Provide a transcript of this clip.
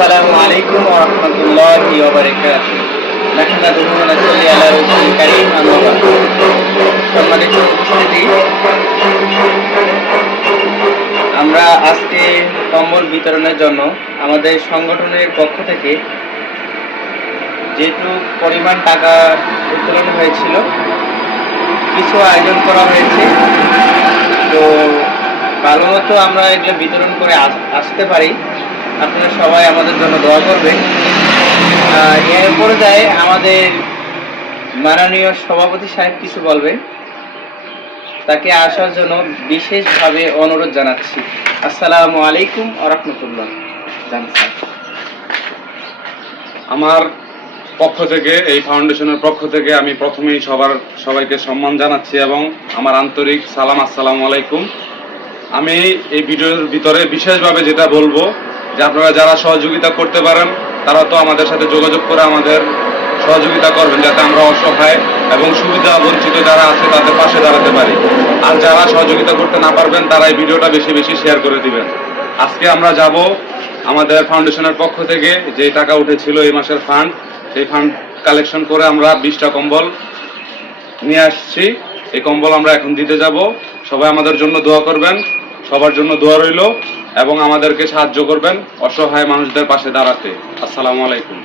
আসসালামু আলাইকুম ওয়া রাহমাতুল্লাহি ওয়া বারাকাতুহু। নাহমাদুহু ওয়া নুসাল্লি আলা রাসূলিল কারীম, আম্মা বা'দ। সম্মানিত উপস্থিতি, আমরা আজকে কম্বল বিতরণের জন্য আমাদের সংগঠনের পক্ষ থেকে যেটুকু পরিমাণ টাকা উত্তোলন হয়েছিল কিছু আয়োজন করা হয়েছে। তো ভালো মতো আমরা এগুলো বিতরণ করে আসতে পারি। আপনারা সবাই আমাদের জন্য দোয়া করবেন। এর পর্যায়ে আমাদের মাননীয় সভাপতি সাহেব কিছু বলবেন, তাকে আসার জন্য বিশেষভাবে অনুরোধ জানাচ্ছি। আসসালামু আলাইকুম ওয়া রাহমাতুল্লাহ। আমার পক্ষ থেকে, এই ফাউন্ডেশনের পক্ষ থেকে আমি প্রথমেই সবাইকে সম্মান জানাচ্ছি এবং আমার আন্তরিক সালাম, আসসালামু আলাইকুম। আমি এই ভিডিওর ভিতরে বিশেষভাবে যেটা বলবো যে আপনারা যারা সহযোগিতা করতে পারেন তারা তো আমাদের সাথে যোগাযোগ করে আমাদের সহযোগিতা করবেন, যাতে আমরা অসহায় এবং সুবিধা বঞ্চিত যারা আছে তাদের পাশে দাঁড়াতে পারি। আর যারা সহযোগিতা করতে না পারবেন তারা এই ভিডিওটা বেশি বেশি শেয়ার করে দিবেন। আজকে আমরা যাব আমাদের ফাউন্ডেশনের পক্ষ থেকে যে টাকা উঠেছিল এই মাসের ফান্ড, সেই ফান্ড কালেকশন করে আমরা 20টা কম্বল নিয়ে আসছি। এই কম্বল আমরা এখন দিতে যাব। সবাই আমাদের জন্য দোয়া করবেন, সবার জন্য দোয়া রইল এবং আমাদেরকে সাহায্য করবেন অসহায় মানুষদের পাশে দাঁড়াতে। আসসালামু আলাইকুম।